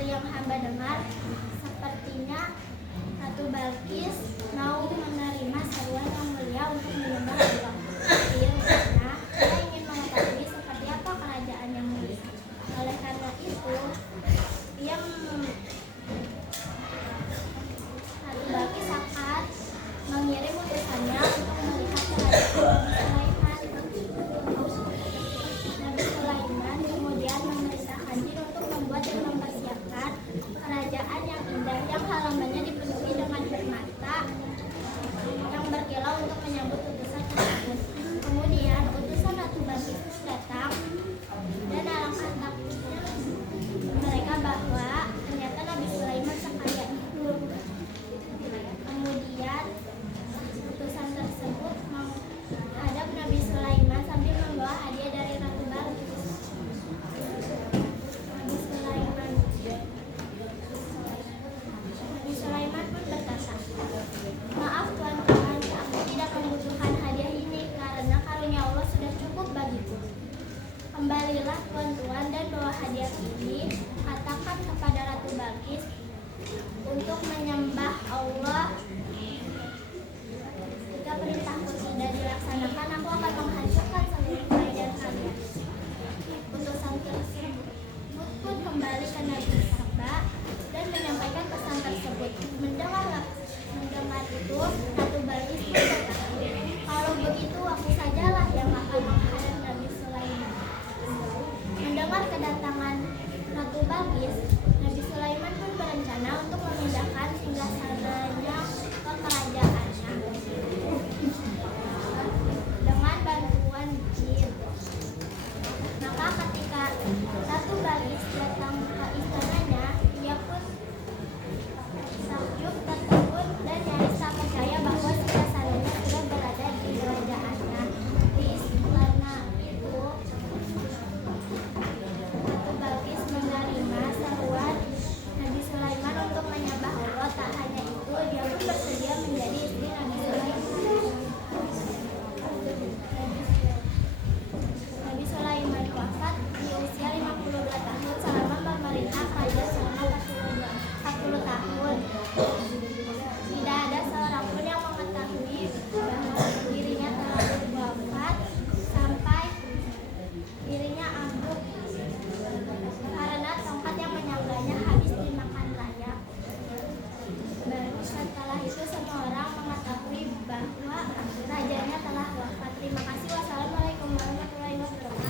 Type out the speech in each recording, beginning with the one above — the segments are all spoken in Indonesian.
dari yang hamba dengar, sepertinya Ratu Balkis mau menerima seruan yang mulia untuk menyembah Allah. Karena dia ingin mengetahui seperti apa kerajaan yang mulia. Oleh karena itu, Ratu Balkis akan mengirim utusannya untuk melihat kerajaan Nabi Sulaiman. Kemudian memerintahkan jin untuk membuat dan mempersiapkan kerajaan yang indah yang halamannya dipenuhi dengan permata yang berkilau untuk menyambut utusan tersebut. Kemudian utusan Ratu Balkis datang dan alangkah takutnya mereka bahwa ternyata Nabi Sulaiman sekaya itu. Kemudian utusan tersebut menghadap Nabi Sulaiman sambil membawa hadiah dari Ratu Balkis. Nabi Sulaiman pun berkata, "Maaf Tuan, aku tidak membutuhkan hadiah ini karena karunia Allah sudah cukup bagiku. Kembalilah tuan-tuan dan bawa hadiah ini. Katakan kepada Ratu Balkis untuk menyembah Allah. Jika perintahku tidak dilaksanakan, aku akan menghancurkan seluruh kerajaan kalian." Utusan tersebut pun kembali ke Nabi Saba dan menyampaikan pesan tersebut. Mendengar itu, Ratu Balkis pun berkata, "Kalau begitu aku sajalah yang akan menghadap Nabi Sulaiman." Mendengar kedatangan Ratu Balkis, Nabi Sulaiman pun berencana untuk memindahkan singgasananya ke kerajaannya dengan bantuan jin. Maka ketika Ratu Balkis datang ke istananya, ia pun takjub, tertegun, dan nyaris tak percaya bahwa singgasananya sudah berada di kerajaannya. Di istana itu, Ratu Balkis menerima seruan Nabi Sulaiman untuk menyembah Allah. Tak hanya itu, dia pun bersedia menjadi istri Nabi Sulaiman. Nabi Sulaiman wafat di usia 52 tahun selama memerintah kerajaan selama 40 tahun. Tidak ada seorang pun yang mengetahui bahwa dirinya telah wafat sampai dirinya ambruk karena tongkat yang menyangganya habis dimakan raya. Baru setelah itu semua orang mengetahui bahwa rajanya telah wafat. Terima kasih. Wassalamualaikum warahmatullahi wabarakatuh.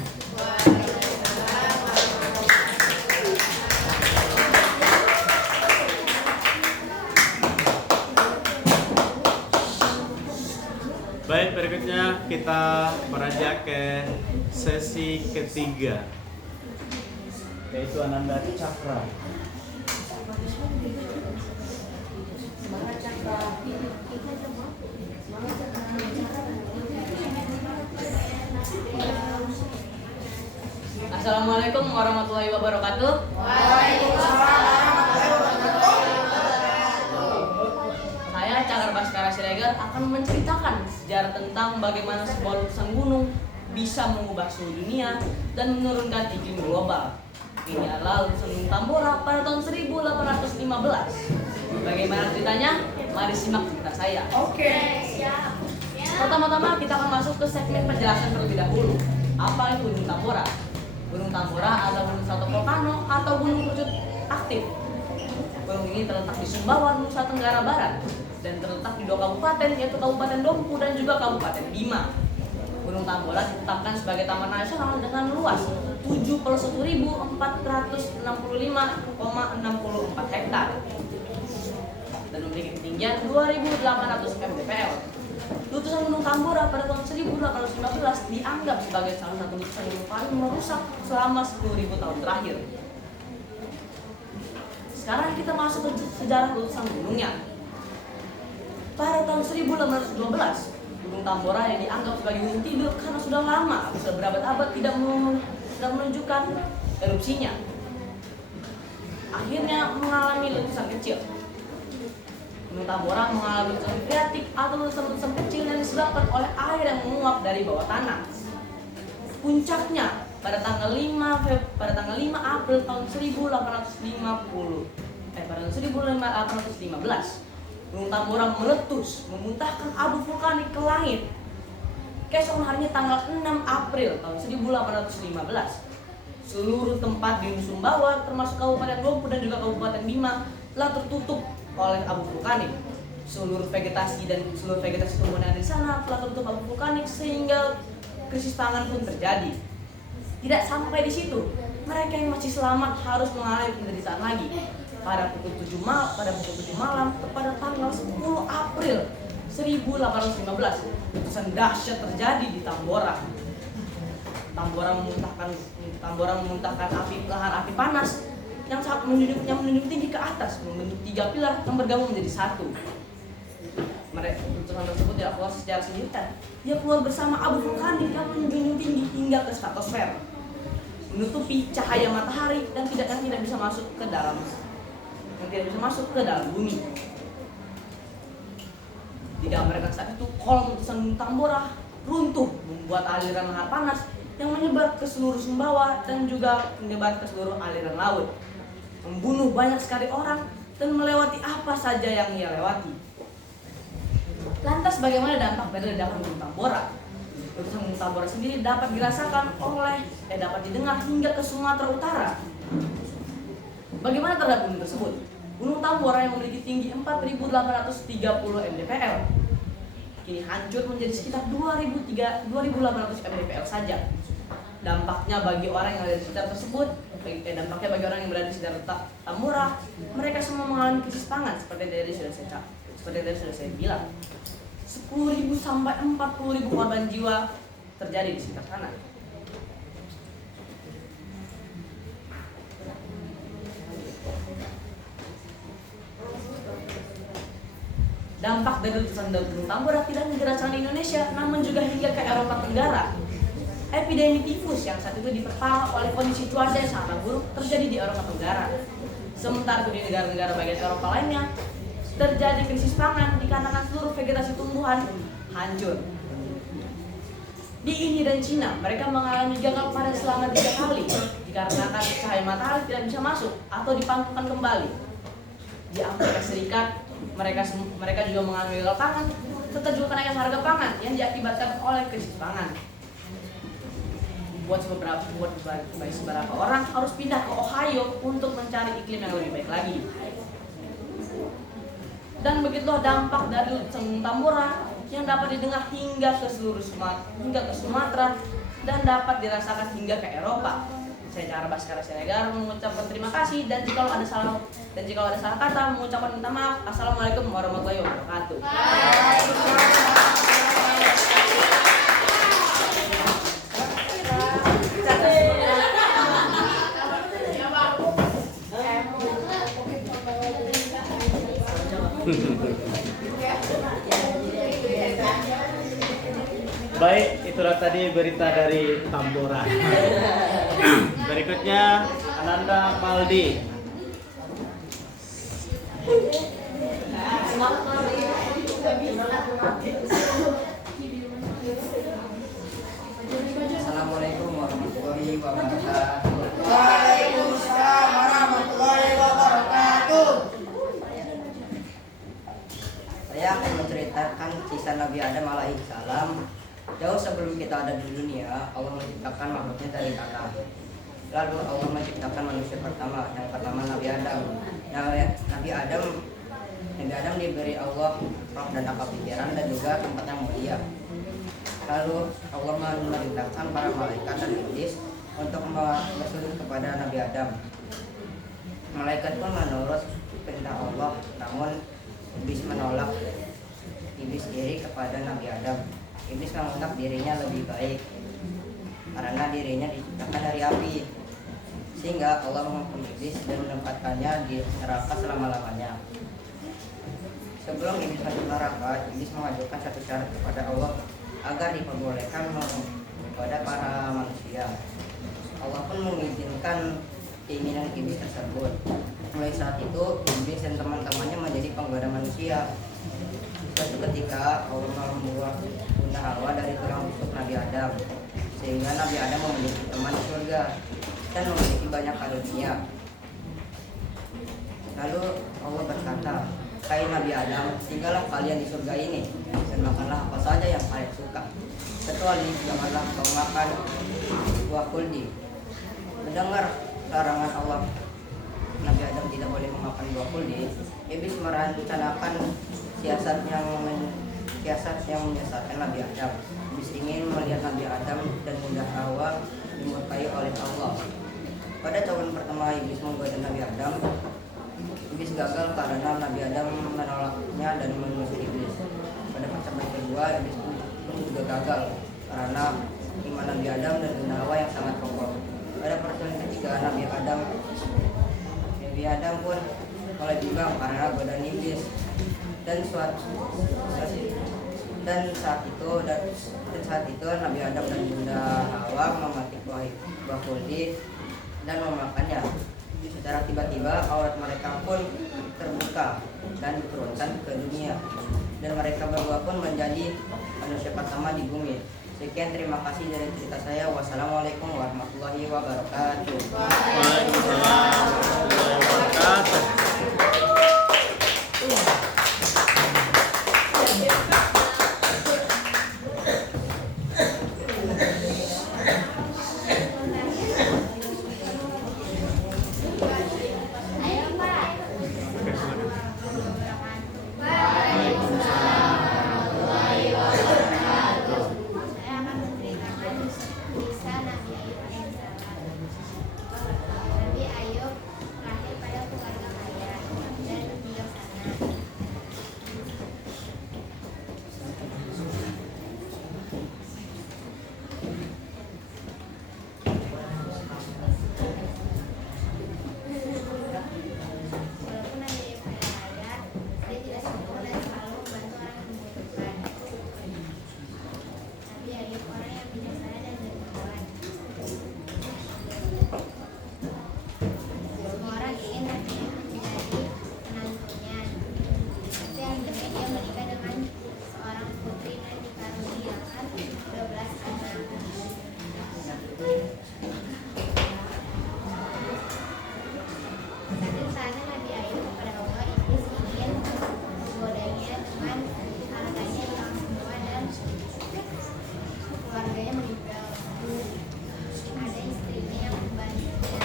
Baik, berikutnya kita beranjak ke sesi ketiga, yaitu Ananda Cakra. Assalamualaikum warahmatullahi wabarakatuh. Saya Cakar Baskara Siregar akan menceritakan sejarah tentang bagaimana sebuah letusan gunung bisa mengubah suhu dunia dan menurunkan iklim global. Ini adalah letusan Gunung Tambora pada tahun 1815. Bagaimana ceritanya? Mari simak cerita saya. Oke, siap. Pertama-tama kita akan masuk ke segmen penjelasan terlebih dahulu. Apa itu Gunung Tambora? Gunung Tambora adalah gunung stratovulkano atau gunung kerucut aktif. Gunung ini terletak di Sumbawa, Nusa Tenggara Barat, dan terletak di 2 kabupaten, yaitu Kabupaten Dompu dan juga Kabupaten Bima. Gunung Tambora ditetapkan sebagai taman nasional dengan luas 71.465,64 hektar dan memiliki ketinggian 2.800 mdpl. Letusan Gunung Tambora pada tahun 1815 dianggap sebagai salah satu letusan yang paling merusak selama 10.000 tahun terakhir. Sekarang kita masuk ke sejarah letusan gunungnya. Pada tahun 1812, Gunung Tambora yang dianggap sebagai gunung tidur karena sudah lama, sudah berabad-abad tidak menunjukkan erupsinya, akhirnya mengalami letusan kecil. Gunung Tambora mengalami letusan freatik atau letusan kecil yang disebabkan oleh air yang menguap dari bawah tanah. Puncaknya pada tanggal 5 April tahun 1815, Gunung Tambora meletus, memuntahkan abu vulkanik ke langit. Keesokan harinya tanggal 6 April tahun 1815, seluruh tempat di Sumbawa termasuk Kabupaten Lumpur dan juga Kabupaten Bima telah tertutup oleh abu vulkanik. Seluruh vegetasi tumbuhan yang ada di sana telah tertutup abu vulkanik sehingga krisis pangan pun terjadi. Tidak sampai di situ, mereka yang masih selamat harus mengalami penderitaan lagi. Pada pukul 7 malam kepada tanggal 10 April 1815, letusan dahsyat terjadi di Tambora. Tambora memuntahkan lahar api panas yang menjunjung tinggi ke atas, membentuk 3 pilar yang bergabung menjadi satu. Letusan tersebut tidak keluar secara sendirian, dia keluar bersama abu vulkanik yang menjunjung tinggi hingga ke stratosfer, menutupi cahaya matahari dan tidak bisa masuk ke dalam bumi. Digambarkan saat itu kolom letusan Tambora runtuh, membuat aliran lahar panas yang menyebar ke seluruh Sumbawa dan juga menyebar ke seluruh aliran laut, membunuh banyak sekali orang dan melewati apa saja yang ia lewati. Lantas bagaimana dampak dari ledakan Gunung Tambora? Letusan Gunung Tambora sendiri dapat dapat didengar hingga ke Sumatera Utara. Bagaimana terhadap gunung tersebut? Gunung Tambora yang memiliki tinggi 4.830 mdpl kini hancur menjadi sekitar 2.800 mdpl saja. Dampaknya bagi orang yang ada di sekitar tersebut, dampaknya bagi orang yang berada di sekitar Tambora, mereka semua mengalami krisis pangan seperti tadi sudah saya bilang. 10.000 sampai 40.000 korban jiwa terjadi di sekitar sana. Dampak dari letusan Gunung Tambora tidak hanya dirasakan di Indonesia, namun juga hingga ke Eropa Tenggara. Epidemi tifus yang saat itu diperparah oleh kondisi cuaca yang sangat buruk terjadi di Eropa Tenggara. Sementara di negara-negara bagian Eropa lainnya terjadi krisis pangan dikarenakan seluruh vegetasi tumbuhan hancur. Di India dan Cina, mereka mengalami gagal panen selama 3 kali dikarenakan cahaya matahari tidak bisa masuk atau dipantulkan kembali. Di Amerika Serikat, mereka juga mengalami gagal pangan serta juga kenaikan harga pangan yang diakibatkan oleh krisis pangan. Buat beberapa orang harus pindah ke Ohio untuk mencari iklim yang lebih baik lagi. Dan begitulah dampak dari letusan Tambora yang dapat didengar hingga ke Sumatera dan dapat dirasakan hingga ke Eropa. Saya Cara Baskara Siregar mengucapkan terima kasih dan jika ada salah kata mengucapkan minta maaf. Assalamualaikum warahmatullahi wabarakatuh. Baik, itulah tadi berita dari Tambora. Berikutnya Ananda Maldi. Assalamualaikum warahmatullahi wabarakatuh. Waalaikumsalam warahmatullahi wabarakatuh. Saya akan menceritakan kisah Nabi Adam alaihissalam. Jauh sebelum kita ada di dunia, Allah menciptakan makhluknya dari tanah. Lalu Allah menciptakan manusia pertama, yang pertama Nabi Adam. Nabi Adam diberi Allah roh dan akal pikiran dan juga tempat yang mulia. Lalu Allah memerintahkan para malaikat dan iblis untuk bersujud kepada Nabi Adam. Malaikat pun menurut perintah Allah, namun iblis menolak. Iblis iri kepada Nabi Adam. Iblis menganggap dirinya lebih baik karena dirinya diciptakan dari api, sehingga Allah menghukum iblis dan menempatkannya di neraka selama-lamanya. Sebelum iblis masuk neraka, iblis mengajukan satu syarat kepada Allah agar diperbolehkan kepada para manusia. Allah pun mengizinkan keinginan iblis tersebut. Mulai saat itu, iblis dan teman-temannya menjadi penggoda manusia. Suatu ketika Allah membuat Bunda Hawa dari tulang rusuk Nabi Adam. sehingga Nabi Adam memiliki teman di surga dan memiliki banyak karunia. Lalu Allah berkata, "Hai Nabi Adam, tinggallah kalian di surga ini dan makanlah apa saja yang kalian suka. Kecuali janganlah kau makan buah kuldi." Mendengar larangan Allah, Nabi Adam tidak boleh memakan buah kuldi. Iblis merencanakan siasat yang menyesatkan Nabi Adam. Iblis ingin melihat Nabi Adam dan Bunda Hawa dimurkai oleh Allah. Pada cobaan pertama Iblis menggoda Nabi Adam, Iblis gagal karena Nabi Adam menolaknya dan mengusir Iblis. Pada percobaan kedua, Iblis pun juga gagal karena iman Nabi Adam dan Bunda Hawa yang sangat kokoh. Pada percobaan ketiga, Nabi Adam pun mulai bimbang karena godaan Iblis. Dan saat itu Nabi Adam dan Bunda Hawa memetik buah kuldi dan memakannya. Secara tiba-tiba aurat mereka pun terbuka dan diturunkan ke dunia, dan mereka berdua pun menjadi manusia pertama di bumi. Sekian, terima kasih dari cerita saya. Wassalamualaikum warahmatullahi wabarakatuh. Waalaikumsalam warahmatullahi wabarakatuh. Ayo Pak. Saya akan menceritakan kisah Nabi Ayub alaihissalam. Nabi Ayub lahir pada keluarga kaya dan bijaksana. Walaupun Nabi Ayub kaya, dia tidak sombong dan selalu membantu orang yang membutuhkan. Nabi Ayub orang yang bijaksana dan dermawan. Semua orang ingin Nabi Ayub menjadi menantunya. Tapi akhirnya dia menikah dengan seorang putri dan dikaruniakan 12 anak. Saking taatnya Nabi Ayub kepada Allah, Iblis ingin menggodanya dengan hartanya yang semua dan keluarganya meninggal. Ada istrinya yang membantunya.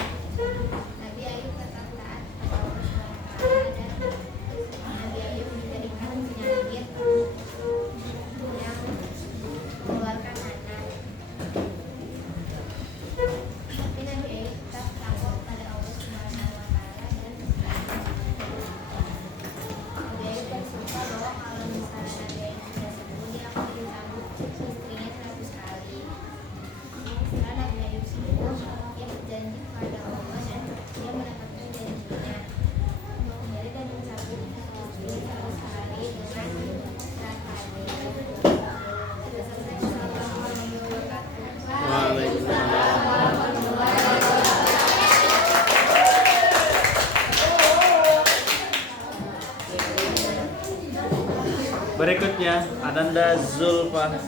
Nabi Ayub tetap taat kepada Allah SWT, dan Nabi Ayub dijadikan penyakit yang mengeluarkan anak. Tapi Nabi Ayub tetap takut pada Allah SWT, dan Nabi Ayub bersumpah bahwa kalau misalnya Nabi Ayub sudah sembuh, dia akan dicambuk istrinya 100 kali. Setelah Nabi Ayub sembuh, dia berjanji kepada Allah dan dia menepatkan janjinya untuk kembali dan mencabut istri 100 kali dengan syarat tadi. Sudah selesai. Assalamualaikum warahmatullahi wabarakatuh. Waalaikumsalam warahmatullahi wabarakatuh. Berikutnya Ananda Zulfa.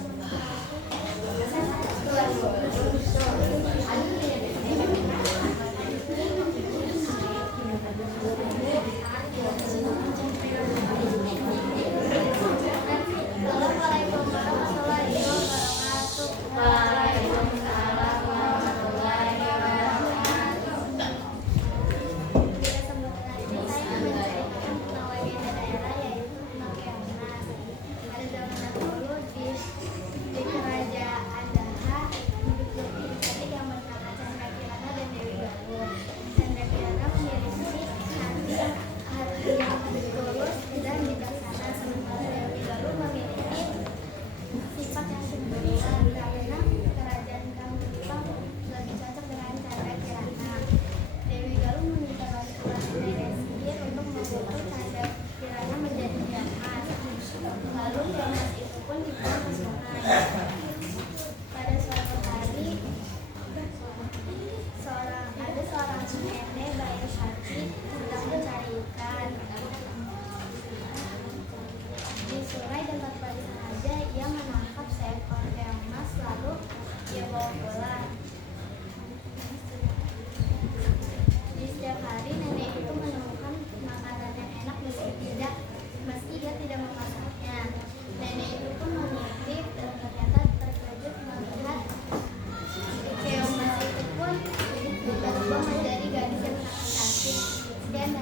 Assalamualaikum warahmatullahi wabarakatuh. Waalaikumsalam warahmatullahi wabarakatuh. Kita sambung lagi. Saya menceritakan tentang legenda daerah yaitu Makeongnas. Pada zaman dahulu di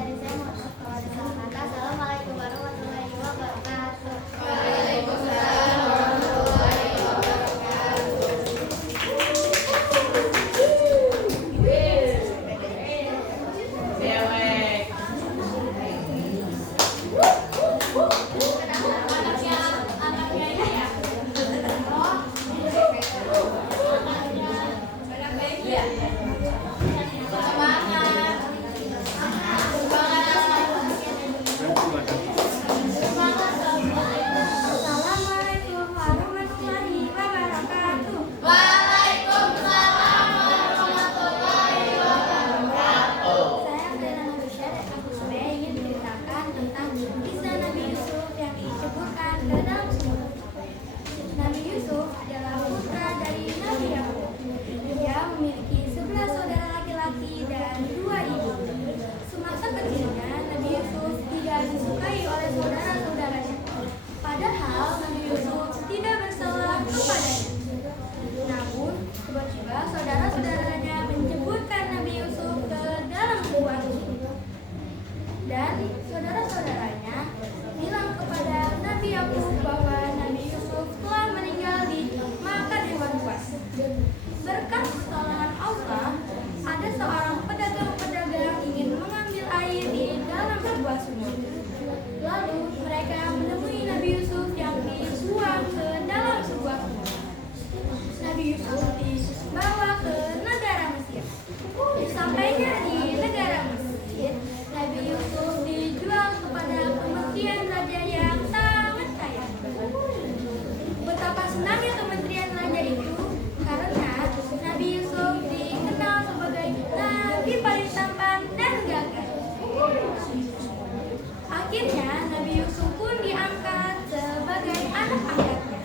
dari saya mohon maaf kalau ada salah kata. Assalamualaikum warahmatullahi wabarakatuh. Waalaikumsalam warahmatullahi wabarakatuh. Assalamualaikum warahmatullahi wabarakatuh. Saya Khairana Nusyad dan Abu Sule ingin menceritakan tentang kisah Nabi Yusuf yang diceburkan ke dalam sumur. Nabi Yusuf adalah putra dari Nabi Yakub. Dia memiliki 11 saudara laki-laki dan 2 ibu. Semasa kecilnya, Nabi Yusuf tidak disukai oleh saudara-saudaranya. Padahal Nabi Yusuf tidak bersalah kepadanya. Namun, tiba-tiba saudara-saudaranya menjeburkan Nabi Yusuf ke dalam sebuah sumur. Dan saudara-saudaranya bilang kepada Nabi Yakub bahwa Nabi Yusuf telah meninggal di makan hewan buas. Berkat pertolongan Allah, ada seorang pedagang-pedagang ingin mengambil air di dalam sebuah sumur. Lalu mereka menemui Nabi Yusuf yang disuap ke dalam sebuah sumur. Nabi Yusuf dibawa ke negara Mesir. Sampainya di negara Mesir, Nabi Yusuf dijual kepada kementerian raja yang sangat kaya. Betapa senangnya kementerian raja itu karena Nabi Yusuf dikenal sebagai nabi paling tampan dan gagah. Akhirnya Nabi Yusuf pun diangkat sebagai anak angkatnya.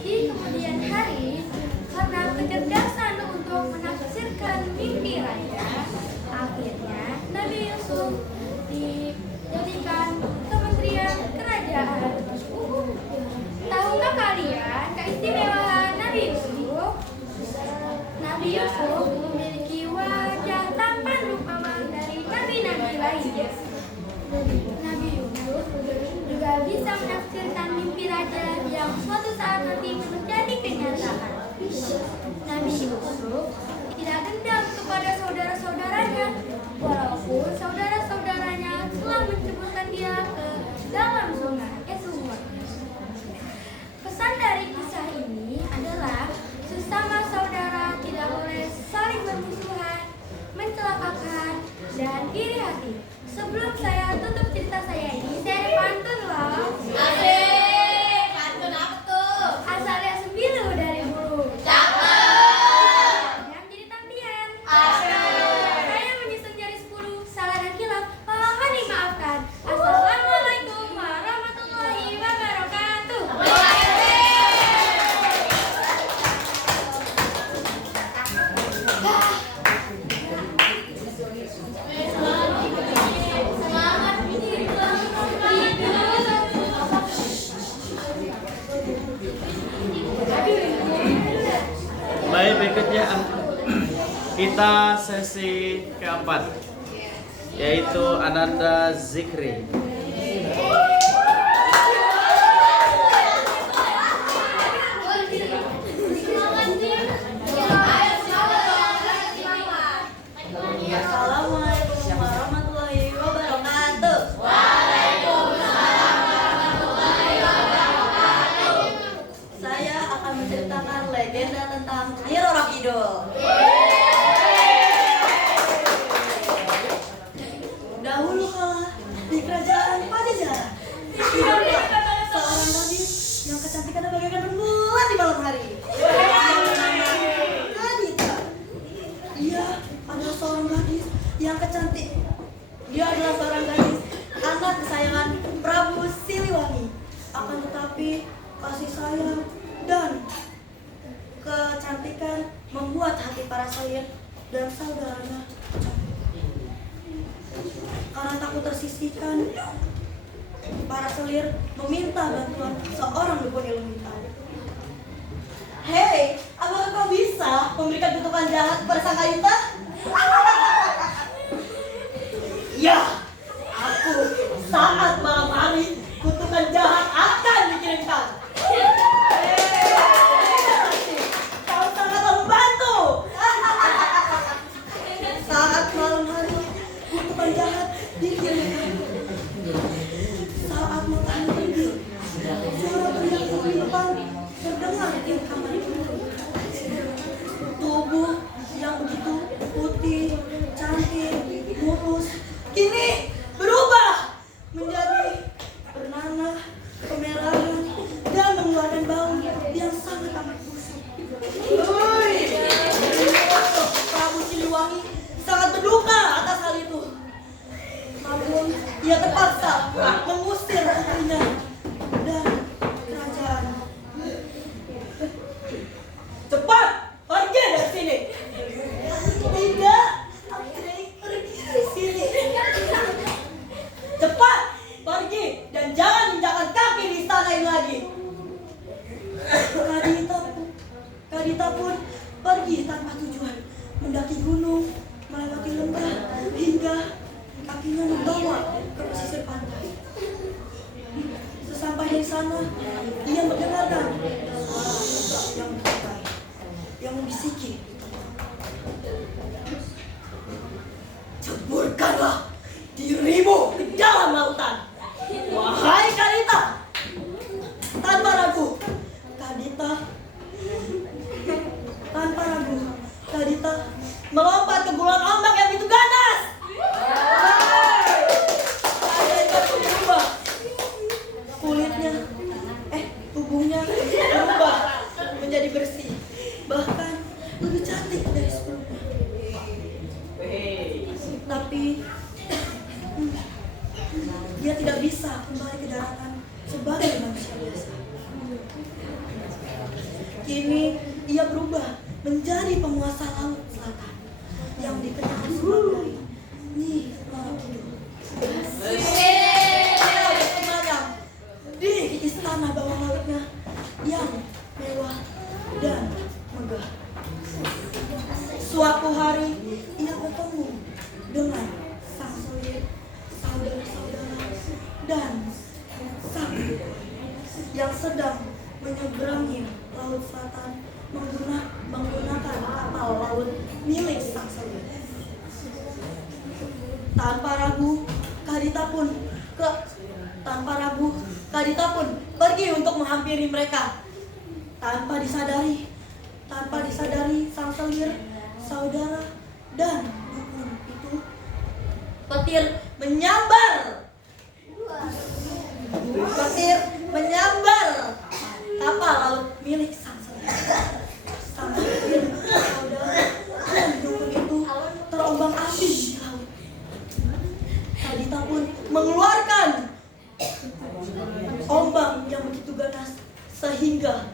Di kemudian hari, karena kecerdasan untuk menafsirkan mimpi raja, akhirnya Nabi Yusuf dijadikan kementerian kerajaan. Tahukah kalian keistimewaan Nabi Yusuf? Nabi Yusuf memiliki wajah tampan rupawan dari nabi-nabi lainnya. Nabi Yusuf juga bisa menafsirkan mimpi raja yang suatu saat nanti menjadi kenyataan. Nabi Yusuf tidak dendam kepada saudara-saudaranya, walaupun saudara-saudaranya telah menceburkan dia ke dalam sumur. Pesan dari kisah ini adalah sesama saudara tidak boleh saling bermusuhan, mencelakakan, dan iri hati. Sebelum saya tutup cerita saya ini, saya ada pantun loh. Asik, pantun apa tuh? Asalnya sembilu dari bulu. Cakep. Yang jadi tampian. Asik. Saya menyusun jari 10, salah dan khilaf, mohon dimaafkan. Assalamualaikum warahmatullahi wabarakatuh. Baik, berikutnya kita sesi keempat, yaitu Ananda Zikri. Assalamualaikum warahmatullahi wabarakatuh. Saya akan menceritakan legenda tentang Nyi Roro Kidul. Dahulu kala di kerajaan Pajajaran, hiduplah seorang gadis yang kecantikannya bagaikan rembulan di malam hari. Anita, dia adalah seorang gadis yang kecantik. Dia adalah seorang gadis anak kesayangan Prabu Siliwangi. Akan tetapi kasih sayang dan kecantikan membuat hati para selir dan saudaranya karena takut tersisihkan, para selir meminta bantuan seorang dukun ilmu hitam. Hei, apakah kau bisa memberikan kutukan jahat kepada sang Ayuta? Ya, aku saat malam hari kutukan jahat akan dikirimkan. Kau sangat membantu. Saat malam hari kutukan jahat dikirimkan. Saat matahari terbit, suara teriak kehidupan terdengar di kamar itu. Tubuh yang begitu putih, cantik, mulus, kini berubah menjadi bernanah, kemerahan, dan mengeluarkan bau yang sangat amat busuk. Prabu Siliwangi sangat berduka atas hal itu. Namun ia terpaksa mengusir putrinya dan kerajaan. Cepat pergi dari sini. Tidak, Anggrek, pergi dari sini. Cepat pergi dan jangan injakkan kaki di istana ini lagi. Kadita pun pergi tanpa tujuan, mendaki gunung, melewati lembah, hingga kakinya membawa ke pesisir pantai. Sesampai di sana, ia mendengarkan suara yang bertikai, yang membisiki, "Ceburkanlah dirimu ke dalam lautan, wahai Kadita!" Tanpa ragu, Kadita melompat ke gulungan ombak yang begitu ganas. Kadita pun berubah. Tubuhnya berubah menjadi bersih, bahkan lebih cantik dari sebelumnya. Tapi dia tidak bisa kembali ke daratan sebagai manusia biasa. Kini ia berubah menjadi penguasa laut selatan yang dikenal sebagai Nyi Roro Kidul. Dia bersemayam di istana bawah lautnya yang mewah dan megah. Suatu hari ia bertemu dengan sang selir, saudara-saudara, dan sang yang sedang menyeberangi laut selatan menggunakan kapal laut milik sang selir. Tanpa ragu, Kadita pun pergi untuk menghampiri mereka. Tanpa disadari sang selir, saudara, dan dukun itu petir menyambar kapal laut milik sang selir. Sang selir, saudara, dan dukun itu terombang-ambing di laut. Kadita pun mengeluarkan ombak yang begitu ganas sehingga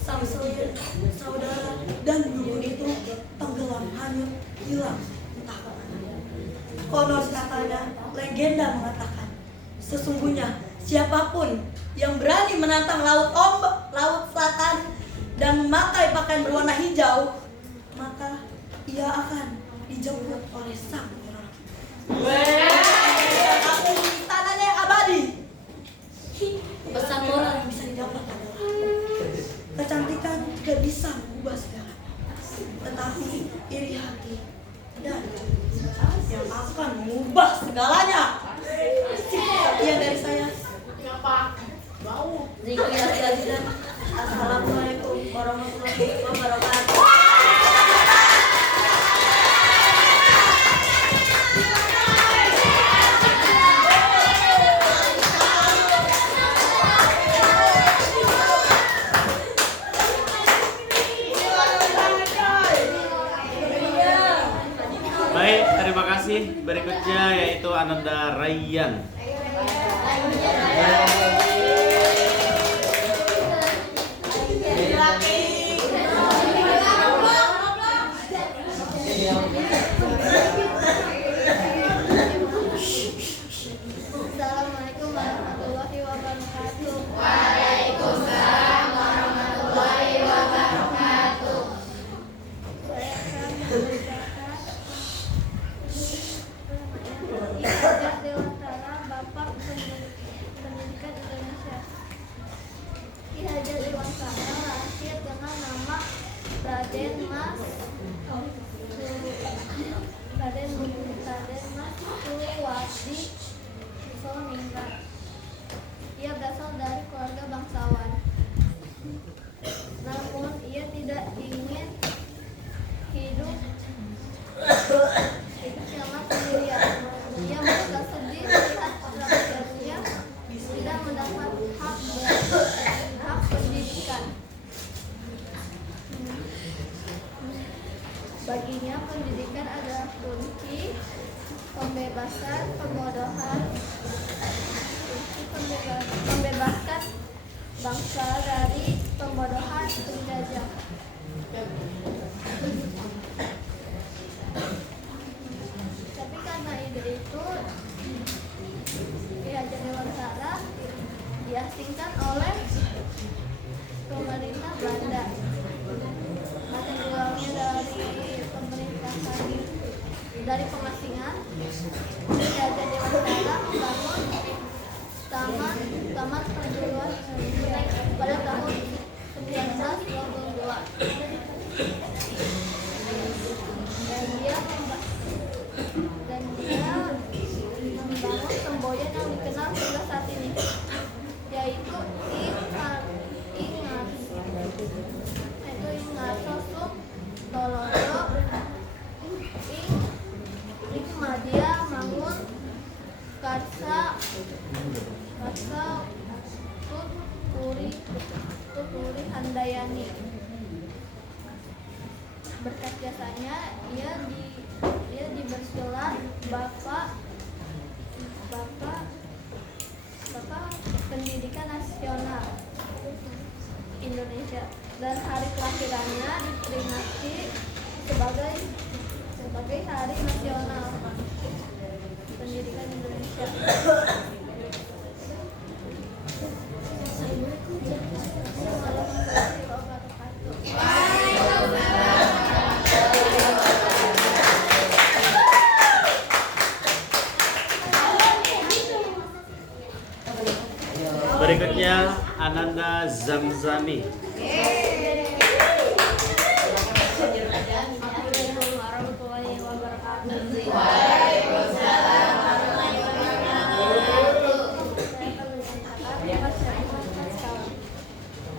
sang selir, saudara, dan dukun itu tenggelam, hanyut, hilang entah kemana. Konon katanya, legenda mengatakan, sesungguhnya siapapun yang berani menantang laut selatan dan memakai pakaian berwarna hijau, maka ia akan dijemput oleh sang Roro Kidul. Tanahnya yang abadi. Pesan moral yang bisa didapat adalah kecantikan tidak bisa mengubah segalanya, tetapi iri hati dan yang akan mengubah segalanya. Sekian dari saya. Assalamualaikum warahmatullahi wabarakatuh. Baik, terima kasih. Berikutnya yaitu Ananda Rayyan. Assalamualaikum warahmatullahi wabarakatuh. Waalaikumsalam warahmatullahi wabarakatuh. Saya akan membacakan meninggal. Ia berasal dari keluarga bangsawan. Namun ia tidak ingin hidup sama sendirian. Ia merasa sedih melihat rakyatnya tidak mendapat hak pendidikan. Baginya pendidikan adalah kunci pembebasan pembodohan, membebaskan bangsa dari pembodohan penjajah. Tapi karena ide itu Ki Hajar Dewantara diasingkan oleh pemerintah Belanda. Masa pulangnya dari pemerintahan dari pengasingan, Ki Hajar Dewantara membangun taman perguruan tinggi pada tahun 1922. Dan dia membangun semboyan yang dikenal hingga saat ini, yaitu Ingarso Tolodo Ing Madia Mangun Karsa Tuturi Handayani. Berkat jasanya ia dibergelar Bapak Pendidikan Nasional Indonesia, dan hari kelahirannya diperingati sebagai Hari Nasional Pendidikan Indonesia. Berikutnya Ananda Zamzami. Assalamualaikum warahmatullahi wabarakatuh. Waalaikumsalam warahmatullahi wabarakatuh. Saya akan menceritakan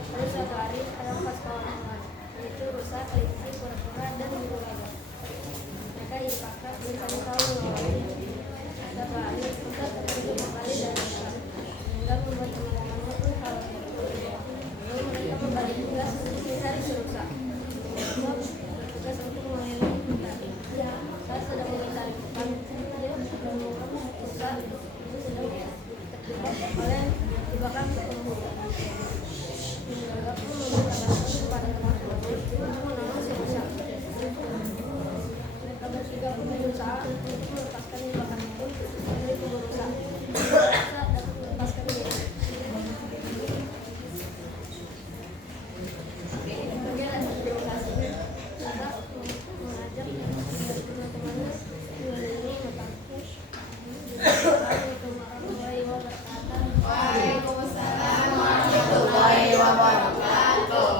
pada suatu hari ada 4 sekolah online, yaitu rusa, kelinci, kura-kura, dan burung. Mereka dipakai dan saling tahu mengawalnya. Suatu hari rusa tertidur kembali dan hingga membuat teman-temannya pun khawatir. Lalu mereka kembali tugas untuk mencari si rusa. Tugas untuk mengelilingi hutan. Saya sedang mencari hutan. Dia menemukan rusa itu sedang terjebak oleh jebakan penghuni. Mereka pun memberitahukan kepada teman-temannya untuk menolong si rusa. Mereka bertiga pun berusaha untuk melepaskan jebakan itu dari tubuh rusa. Rusa dapat melepaskan diri. Bagian dari edukasi, Rusa mengajak teman-temannya mengelilingi kampus. Assalamualaikum warahmatullahi wabarakatuh. Waalaikumsalam warahmatullahi wabarakatuh.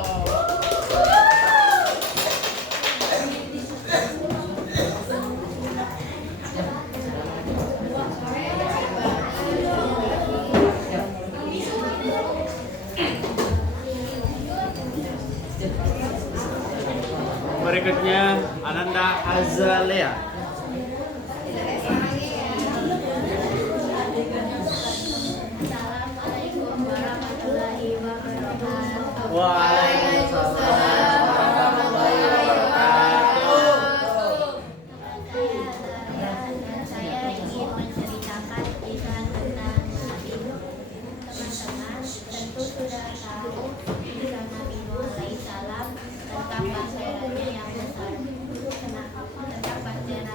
Berikutnya Ananda Azalea. Assalamualaikum warahmatullahi wabarakatuh. Waalaikumsalam warahmatullahi wabarakatuh. Saya ingin menceritakan kisah tentang Nabi Nuh. Teman-teman tentu sudah tahu kisah Nabi Nuh alaihissalam tentang bahayanya yang besar. Tentang bahayanya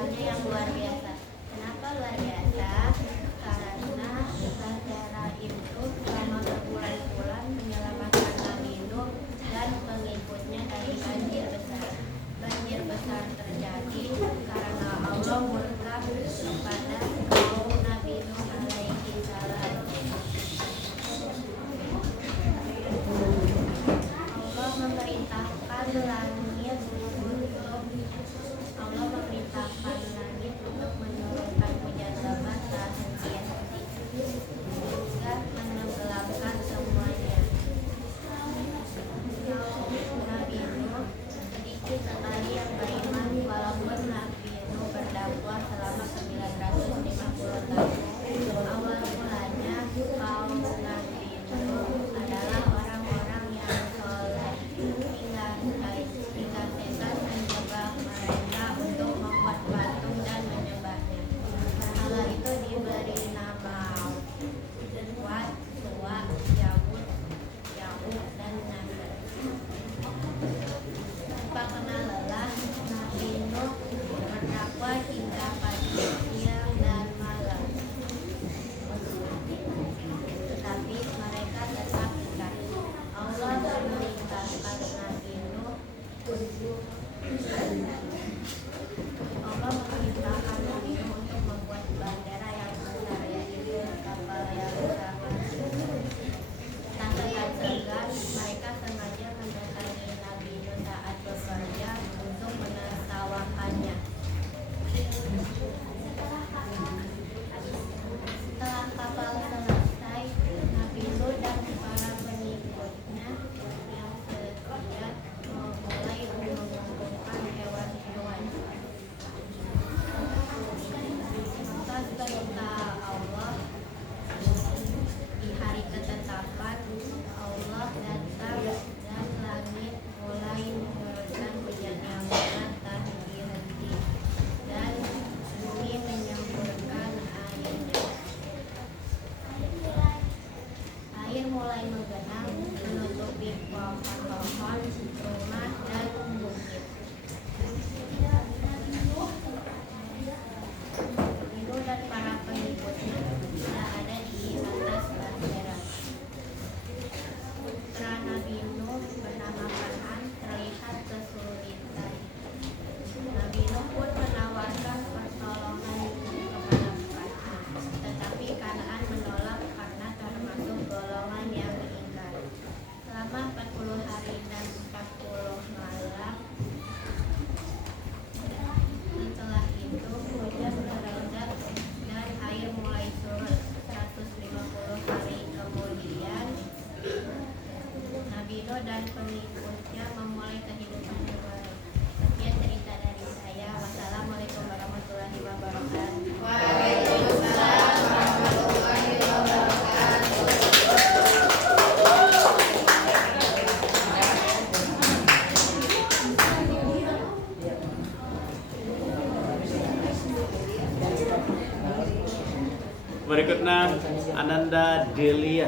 Berikutnya Ananda Delia.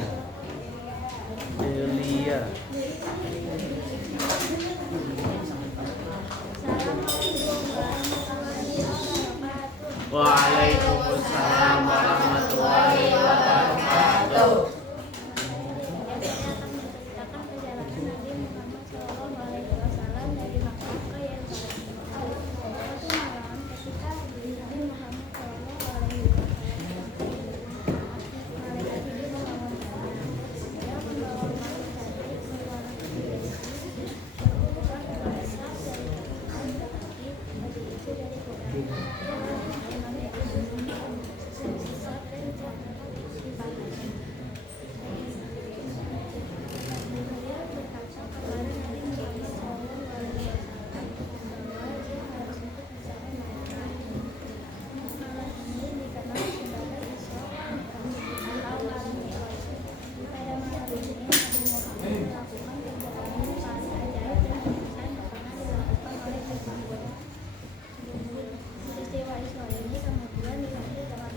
Waalaikumsalam warahmatullahi wabarakatuh. Menceritakan perjalanan Nabi Muhammad SAW dari Makkah ke Yerusalem. Suatu malam ketika Nabi Muhammad SAW malaikat Jibril mengawankan. Dia membawa makhluk cantik berwarna putih berukuran besar dari kaki ke kaki, diisi dari kuda. Sesat dan jangan dipakai. Dia berkata kepada Nabi Muhammad SAW bahwa dia harus ikut bersama mereka. Malam ini dikenal sebagai Isra atau malam Mi'raj. Pada malam ini Nabi Muhammad melakukan perjalanan paling ajaib dan mengejutkan yang pernah dilakukan oleh siapapun. Peristiwa Isra ini kemudian dilanjut dengan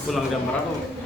Pulang jam berapa?